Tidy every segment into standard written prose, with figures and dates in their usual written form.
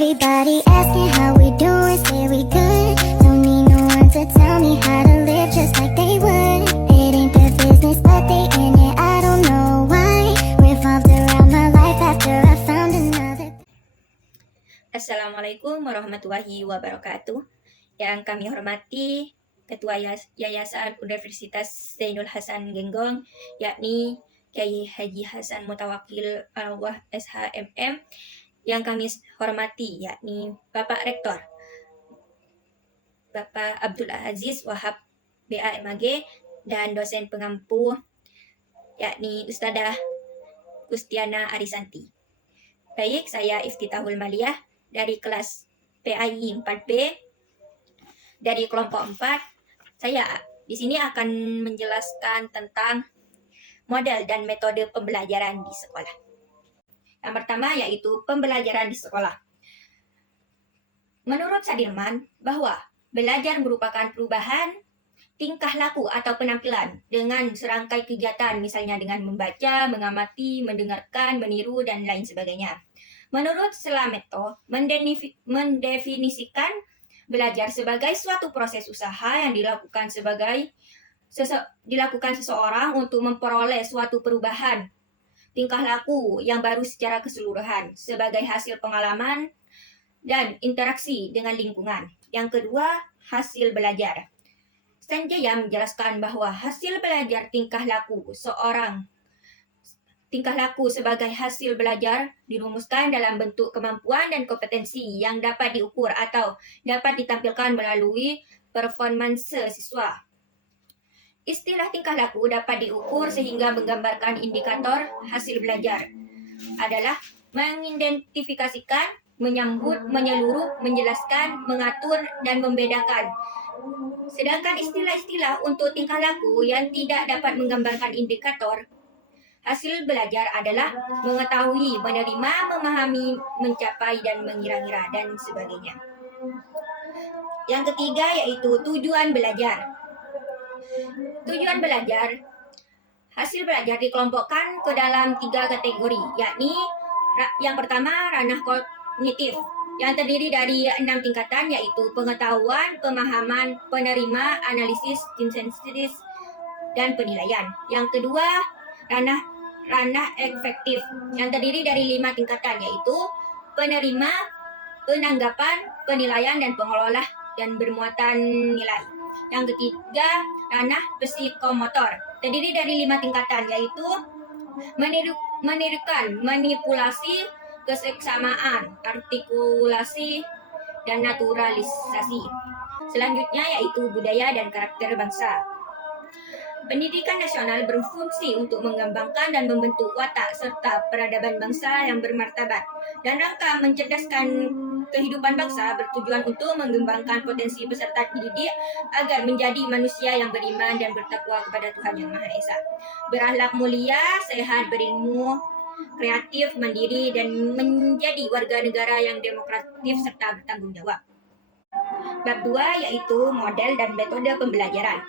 Everybody asking how we doing, say we good. Don't need no one to tell me how to live just like they would. It ain't their business, but they in it, I don't know why. Revolved around my life after I found another. Assalamualaikum warahmatullahi wabarakatuh. Yang kami hormati Ketua Yayasan Universitas Zainul Hasan Genggong, yakni Kyai Haji Hasan Mutawakil Alwah SHMM. Yang kami hormati yakni Bapak Rektor Bapak Abdul Aziz Wahab BAMAG dan dosen pengampu yakni Ustadzah Gustiana Arisanti. Baik, saya Iftitahul Maliyah dari kelas PAI 4B dari kelompok 4. Saya di sini akan menjelaskan tentang model dan metode pembelajaran di sekolah. Yang pertama yaitu pembelajaran di sekolah. Menurut Sadirman bahwa belajar merupakan perubahan tingkah laku atau penampilan dengan serangkai kegiatan, misalnya dengan membaca, mengamati, mendengarkan, meniru, dan lain sebagainya. Menurut Slameto, mendefinisikan belajar sebagai suatu proses usaha yang dilakukan seseorang untuk memperoleh suatu perubahan tingkah laku yang baru secara keseluruhan sebagai hasil pengalaman dan interaksi dengan lingkungan. Yang kedua, hasil belajar. Sanjaya menjelaskan bahwa hasil belajar tingkah laku sebagai hasil belajar dirumuskan dalam bentuk kemampuan dan kompetensi yang dapat diukur atau dapat ditampilkan melalui performance siswa. Istilah tingkah laku dapat diukur sehingga menggambarkan indikator hasil belajar adalah mengidentifikasikan, menyambut, menyeluruh, menjelaskan, mengatur, dan membedakan. Sedangkan istilah-istilah untuk tingkah laku yang tidak dapat menggambarkan indikator hasil belajar adalah mengetahui, menerima, memahami, mencapai, dan mengira-ngira, dan sebagainya. Yang ketiga yaitu tujuan belajar. Tujuan belajar, hasil belajar dikelompokkan ke dalam 3 kategori, yakni yang pertama ranah kognitif, yang terdiri dari 6 tingkatan, yaitu pengetahuan, pemahaman, penerima, analisis, sintesis, dan penilaian. Yang kedua, ranah efektif, yang terdiri dari 5 tingkatan, yaitu penerima, penanggapan, penilaian, dan pengelola dan bermuatan nilai. Yang ketiga, ranah psikomotor, terdiri dari 5 tingkatan, yaitu menirukan, manipulasi, keseksamaan, artikulasi, dan naturalisasi. Selanjutnya yaitu budaya dan karakter bangsa. Pendidikan nasional berfungsi untuk mengembangkan dan membentuk watak serta peradaban bangsa yang bermartabat, dan rangka mencerdaskan kehidupan bangsa bertujuan untuk mengembangkan potensi peserta didik agar menjadi manusia yang beriman dan bertakwa kepada Tuhan Yang Maha Esa, berakhlak mulia, sehat, berilmu, kreatif, mandiri, dan menjadi warga negara yang demokratis serta bertanggung jawab. Bab 2 yaitu model dan metode pembelajaran.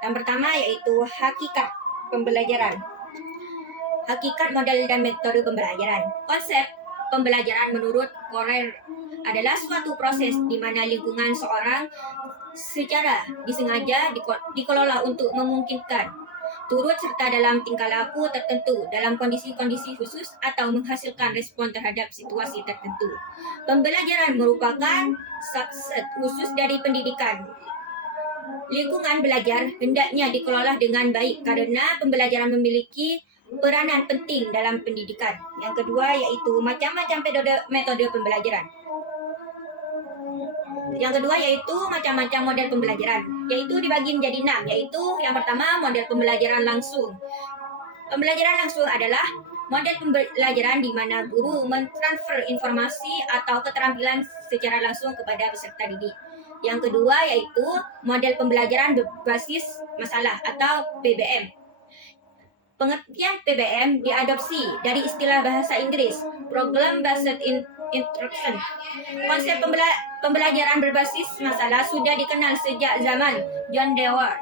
Yang pertama yaitu hakikat pembelajaran. Hakikat, model, dan metode pembelajaran. Konsep pembelajaran menurut Korer adalah suatu proses di mana lingkungan seorang secara disengaja dikelola untuk memungkinkan turut serta dalam tingkah laku tertentu dalam kondisi-kondisi khusus atau menghasilkan respon terhadap situasi tertentu. Pembelajaran merupakan subset khusus dari pendidikan. Lingkungan belajar hendaknya dikelola dengan baik karena pembelajaran memiliki peranan penting dalam pendidikan. Yang kedua yaitu macam-macam metode pembelajaran. Yang kedua yaitu macam-macam model pembelajaran, yaitu dibagi menjadi 6, yaitu yang pertama model pembelajaran langsung. Pembelajaran langsung adalah model pembelajaran di mana guru mentransfer informasi atau keterampilan secara langsung kepada peserta didik. Yang kedua yaitu model pembelajaran berbasis masalah atau PBM. Pengertian PBM diadopsi dari istilah bahasa Inggris, Problem Based Instruction. Konsep pembelajaran berbasis masalah sudah dikenal sejak zaman John Dewey.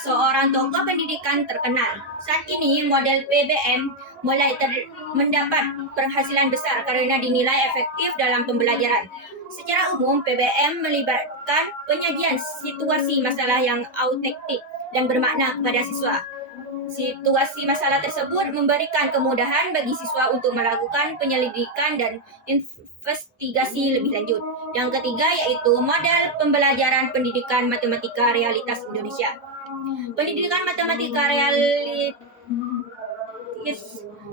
seorang tokoh pendidikan terkenal. Saat ini model PBM mulai mendapat penghasilan besar karena dinilai efektif dalam pembelajaran. Secara umum, PBM melibatkan penyajian situasi masalah yang autentik dan bermakna kepada siswa. Situasi masalah tersebut memberikan kemudahan bagi siswa untuk melakukan penyelidikan dan investigasi lebih lanjut. Yang ketiga yaitu model pembelajaran pendidikan matematika realitas Indonesia. Pendidikan matematika realitas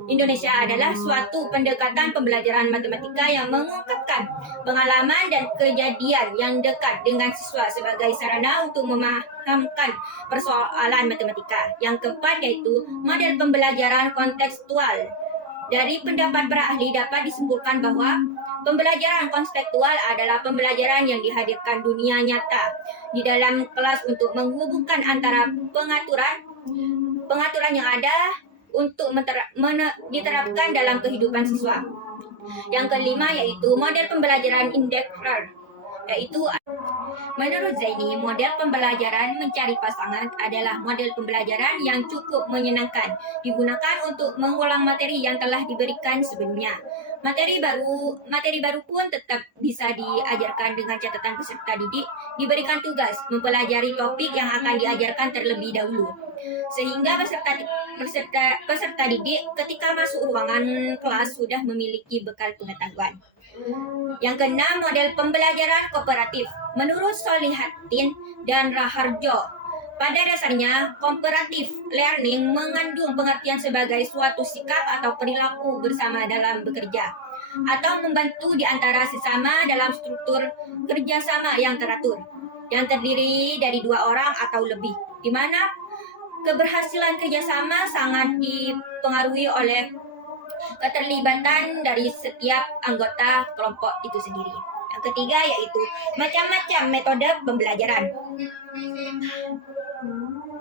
Indonesia adalah suatu pendekatan pembelajaran matematika yang mengungkapkan pengalaman dan kejadian yang dekat dengan siswa sebagai sarana untuk memahamkan persoalan matematika. Yang keempat yaitu model pembelajaran kontekstual. Dari pendapat para ahli dapat disimpulkan bahwa pembelajaran kontekstual adalah pembelajaran yang dihadirkan dunia nyata di dalam kelas untuk menghubungkan antara pengaturan yang ada untuk diterapkan dalam kehidupan siswa. Yang kelima yaitu model pembelajaran integral, yaitu menurut Zaini, model pembelajaran mencari pasangan adalah model pembelajaran yang cukup menyenangkan, digunakan untuk mengulang materi yang telah diberikan sebelumnya. Materi baru pun tetap bisa diajarkan dengan catatan peserta didik diberikan tugas mempelajari topik yang akan diajarkan terlebih dahulu. Sehingga peserta didik ketika masuk ruangan kelas sudah memiliki bekal pengetahuan. Yang keenam, model pembelajaran kooperatif. Menurut Solihatin dan Raharjo, pada dasarnya kooperatif learning mengandung pengertian sebagai suatu sikap atau perilaku bersama dalam bekerja atau membantu di antara sesama dalam struktur kerjasama yang teratur, yang terdiri dari 2 orang atau lebih, di mana keberhasilan kerjasama sangat dipengaruhi oleh keterlibatan dari setiap anggota kelompok itu sendiri. Yang ketiga yaitu macam-macam metode pembelajaran.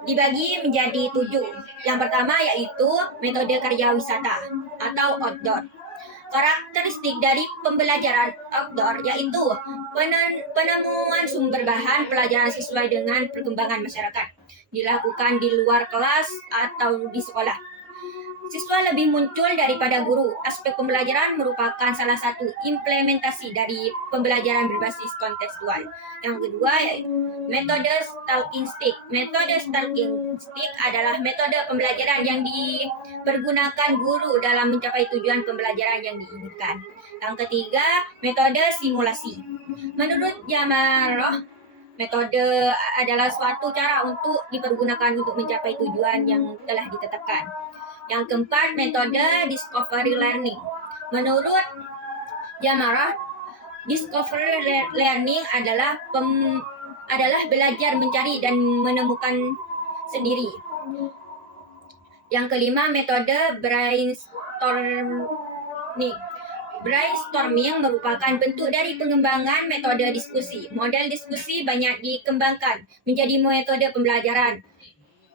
Dibagi menjadi 7. Yang pertama yaitu metode karya wisata atau outdoor. Karakteristik dari pembelajaran outdoor yaitu penemuan sumber bahan pelajaran sesuai dengan perkembangan masyarakat, dilakukan di luar kelas atau di sekolah. Siswa lebih muncul daripada guru. Aspek pembelajaran merupakan salah satu implementasi dari pembelajaran berbasis kontekstual. Yang kedua yaitu metode stalking stick. Metode stalking stick adalah metode pembelajaran yang dipergunakan guru dalam mencapai tujuan pembelajaran yang diinginkan. Yang ketiga, metode simulasi. Menurut Jamaroh, metode adalah suatu cara untuk dipergunakan untuk mencapai tujuan yang telah ditetapkan. Yang keempat, metode discovery learning. Menurut Jamarah, discovery learning adalah belajar mencari dan menemukan sendiri. Yang kelima, metode brainstorming. Brainstorming merupakan bentuk dari pengembangan metode diskusi. Model diskusi banyak dikembangkan menjadi metode pembelajaran.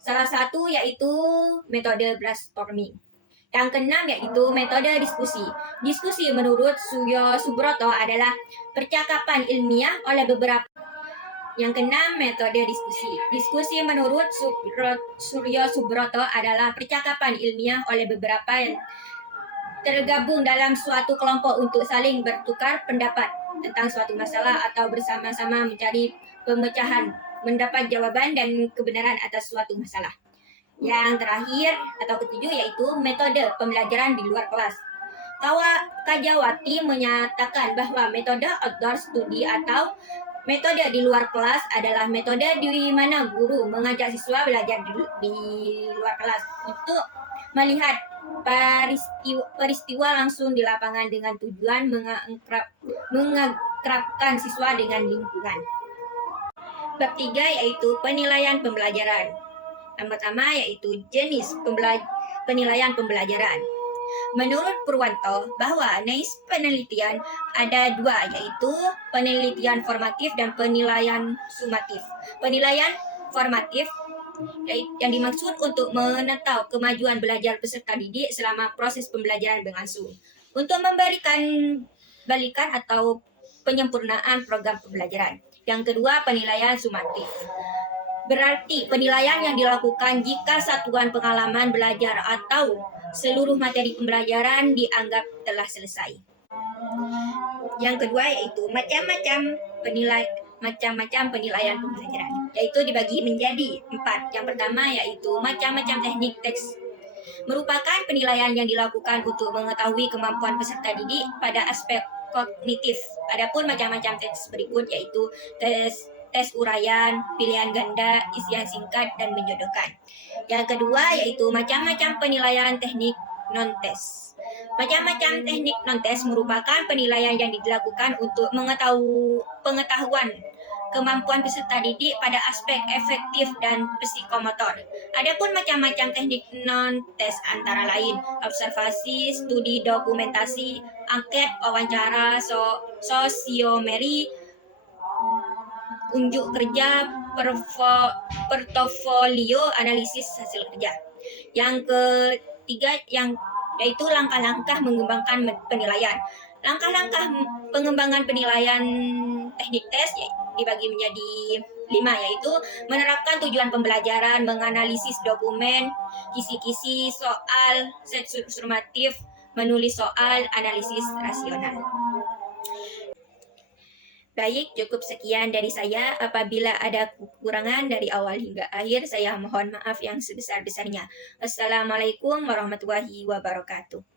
Salah satu yaitu metode brainstorming. Yang keenam yaitu metode diskusi. Diskusi menurut Suryo Subroto adalah percakapan ilmiah oleh beberapa. Yang keenam, metode diskusi. Diskusi menurut Suryo Subroto adalah percakapan ilmiah oleh beberapa yang tergabung dalam suatu kelompok untuk saling bertukar pendapat tentang suatu masalah atau bersama-sama mencari pemecahan, mendapat jawaban dan kebenaran atas suatu masalah. Yang terakhir atau ketujuh yaitu metode pembelajaran di luar kelas. Kajawati menyatakan bahwa metode outdoor study atau metode di luar kelas adalah metode di mana guru mengajak siswa belajar di luar kelas untuk melihat peristiwa langsung di lapangan dengan tujuan mengakrabkan siswa dengan lingkungan. Bab 3 yaitu penilaian pembelajaran. Yang pertama yaitu jenis penilaian pembelajaran. Menurut Purwanto, bahwa jenis penelitian ada 2, yaitu penelitian formatif dan penilaian sumatif. Penilaian formatif yang dimaksud untuk menentau kemajuan belajar peserta didik selama proses pembelajaran berlangsung untuk memberikan balikan atau penyempurnaan program pembelajaran. Yang kedua, penilaian sumatif. Berarti penilaian yang dilakukan jika satuan pengalaman belajar atau seluruh materi pembelajaran dianggap telah selesai. Yang kedua yaitu macam-macam penilaian pembelajaran, yaitu dibagi menjadi 4. Yang pertama yaitu macam-macam teknik teks, merupakan penilaian yang dilakukan untuk mengetahui kemampuan peserta didik pada aspek kognitif. Adapun macam-macam tes berikut yaitu tes uraian, pilihan ganda, isian singkat, dan menjodohkan. Yang kedua yaitu macam-macam penilaian teknik non-tes. Macam-macam teknik non-tes merupakan penilaian yang dilakukan untuk pengetahuan kemampuan peserta didik pada aspek efektif dan psikomotor. Adapun macam-macam teknik non-tes antara lain observasi, studi dokumentasi, angket, wawancara, sosiometri, unjuk kerja, portofolio, analisis hasil kerja. Yang ketiga yaitu langkah-langkah mengembangkan penilaian. Langkah-langkah pengembangan penilaian teknik tes dibagi menjadi 5, yaitu menerapkan tujuan pembelajaran, menganalisis dokumen, kisi-kisi soal, set sumatif, menulis soal, analisis rasional. Baik, cukup sekian dari saya. Apabila ada kekurangan dari awal hingga akhir, saya mohon maaf yang sebesar-besarnya. Assalamualaikum warahmatullahi wabarakatuh.